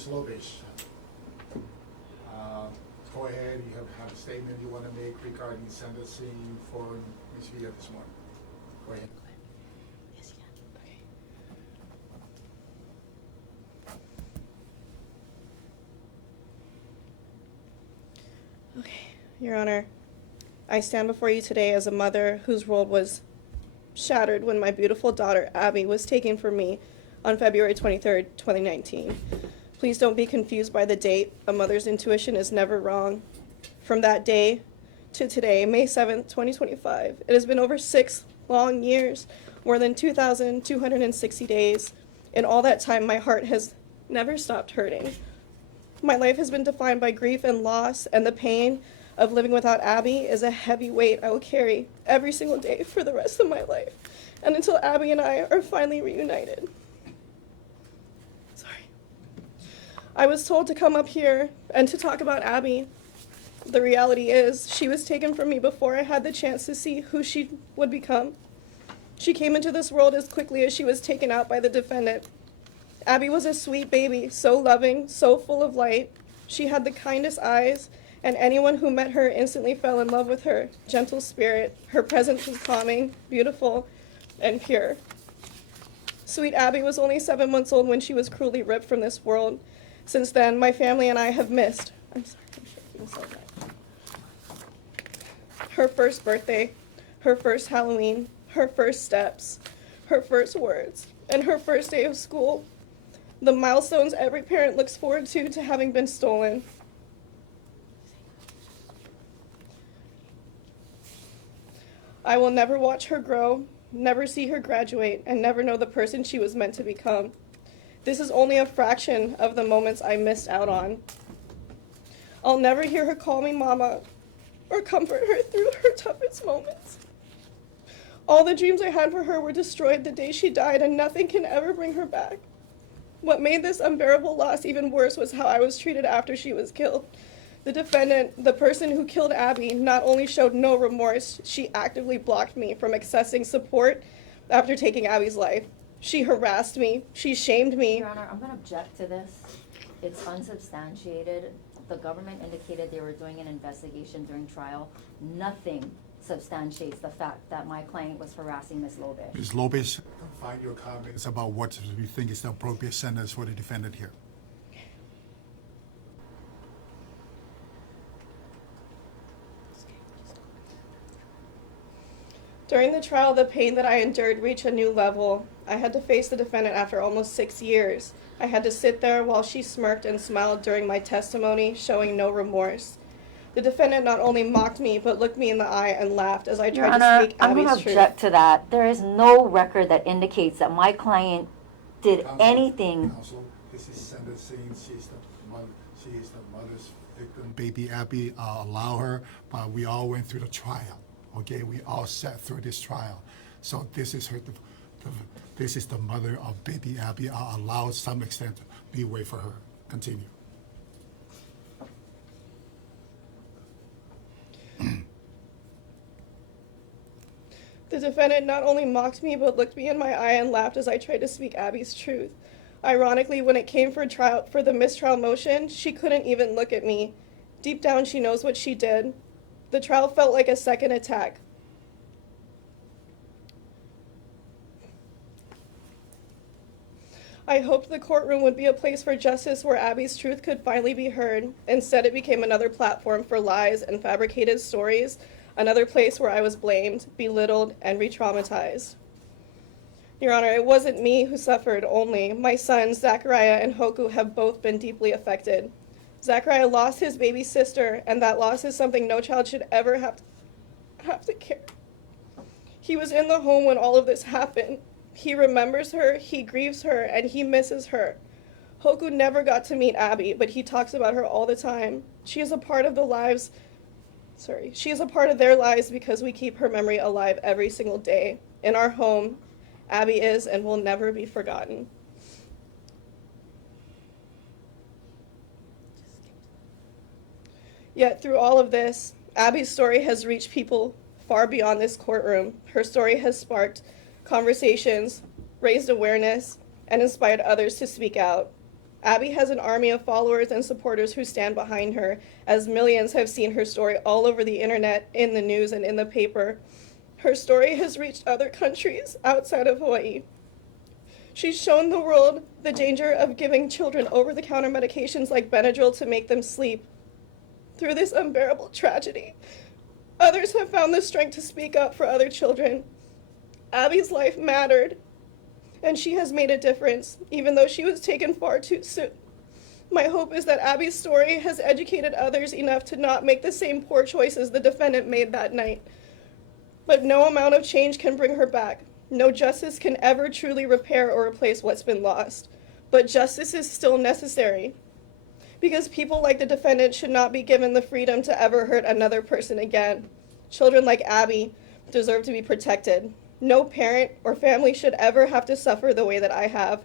Ms. Lobisch, go ahead. You have a statement you want to make regarding sentencing for Ms. Villa this morning. Go ahead. Yes, you can. Okay, Your Honor, I stand before you today as a mother whose world was shattered when my beautiful daughter, Abby, was taken from me on February 23rd, 2019. Please don't be confused by the date. A mother's intuition is never wrong. From that day to today, May 7th, 2025, it has been over 6 long years, more than 2,260 days. In all that time, my heart has never stopped hurting. My life has been defined by grief and loss, and the pain of living without Abby is a heavy weight I will carry every single day for the rest of my life, and until Abby and I are finally reunited. Sorry. I was told to come up here and to talk about Abby. The reality is, she was taken from me before I had the chance to see who she would become. She came into this world as quickly as she was taken out by the defendant. Abby was a sweet baby, so loving, so full of light. She had the kindest eyes, and anyone who met her instantly fell in love with her gentle spirit. Her presence was calming, beautiful, and pure. Sweet Abby was only 7 months old when she was cruelly ripped from this world. Since then, my family and I have missed. I'm sorry, I'm shaking so bad. Her first birthday, her first Halloween, her first steps, her first words, and her first day of school. The milestones every parent looks forward to having been stolen. I will never watch her grow, never see her graduate, and never know the person she was meant to become. This is only a fraction of the moments I missed out on. I'll never hear her call me mama or comfort her through her toughest moments. All the dreams I had for her were destroyed the day she died, and nothing can ever bring her back. What made this unbearable loss even worse was how I was treated after she was killed. The defendant, the person who killed Abby, not only showed no remorse, she actively blocked me from accessing support after taking Abby's life. She harassed me, she shamed me. Your Honor, I'm going to object to this. It's unsubstantiated. The government indicated they were doing an investigation during trial. Nothing substantiates the fact that my client was harassing Ms. Lobisch. Ms. Lobisch, find your comments about what you think is the appropriate sentence for the defendant here. During the trial, the pain that I endured reached a new level. I had to face the defendant after almost 6 years. I had to sit there while she smirked and smiled during my testimony, showing no remorse. The defendant not only mocked me, but looked me in the eye and laughed as I tried to speak I'm Abby's going to truth. object to that. There is no record that indicates that my client did anything. Counsel, this is sentencing. She is the mother's victim. Baby Abby, allow her, but we all went through the trial. Okay, we all sat through this trial. So this is her. This is the mother of baby Abby. I'll allow some extent leeway for her. Continue. The defendant not only mocked me, but looked me in my eye and laughed as I tried to speak Abby's truth. Ironically, when it came for the mistrial motion, she couldn't even look at me. Deep down, she knows what she did. The trial felt like a second attack. I hoped the courtroom would be a place for justice where Abby's truth could finally be heard. Instead, it became another platform for lies and fabricated stories, another place where I was blamed, belittled, and re-traumatized. Your Honor, it wasn't me who suffered only. My sons, Zachariah and Hoku, have both been deeply affected. Zachariah lost his baby sister, and that loss is something no child should ever have to carry. He was in the home when all of this happened. He remembers her, he grieves her, and he misses her. Hoku never got to meet Abby, but he talks about her all the time. She is a part of their lives because we keep her memory alive every single day. In our home, Abby is and will never be forgotten. Yet through all of this, Abby's story has reached people far beyond this courtroom. Her story has sparked conversations, raised awareness, and inspired others to speak out. Abby has an army of followers and supporters who stand behind her, as millions have seen her story all over the internet, in the news, and in the paper. Her story has reached other countries outside of Hawaii. She's shown the world the danger of giving children over-the-counter medications like Benadryl to make them sleep. Through this unbearable tragedy, others have found the strength to speak up for other children. Abby's life mattered, and she has made a difference, even though she was taken far too soon. My hope is that Abby's story has educated others enough to not make the same poor choices the defendant made that night. But no amount of change can bring her back. No justice can ever truly repair or replace what's been lost. But justice is still necessary, because people like the defendant should not be given the freedom to ever hurt another person again. Children like Abby deserve to be protected. No parent or family should ever have to suffer the way that I have,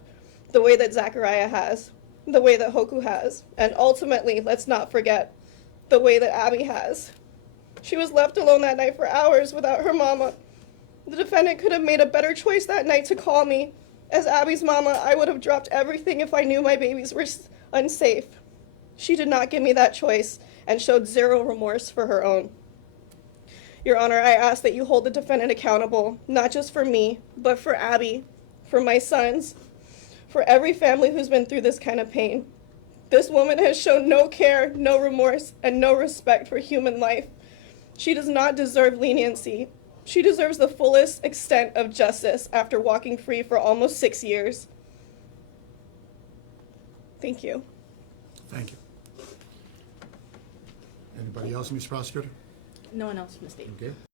the way that Zachariah has, the way that Hoku has, and ultimately, let's not forget, the way that Abby has. She was left alone that night for hours without her mama. The defendant could have made a better choice that night to call me. As Abby's mama, I would have dropped everything if I knew my babies were unsafe. She did not give me that choice and showed zero remorse for her own. Your Honor, I ask that you hold the defendant accountable, not just for me, but for Abby, for my sons, for every family who's been through this kind of pain. This woman has shown no care, no remorse, and no respect for human life. She does not deserve leniency. She deserves the fullest extent of justice after walking free for almost 6 years. Thank you. Thank you. Anybody else, Mr. Prosecutor? No one else from the state. Okay.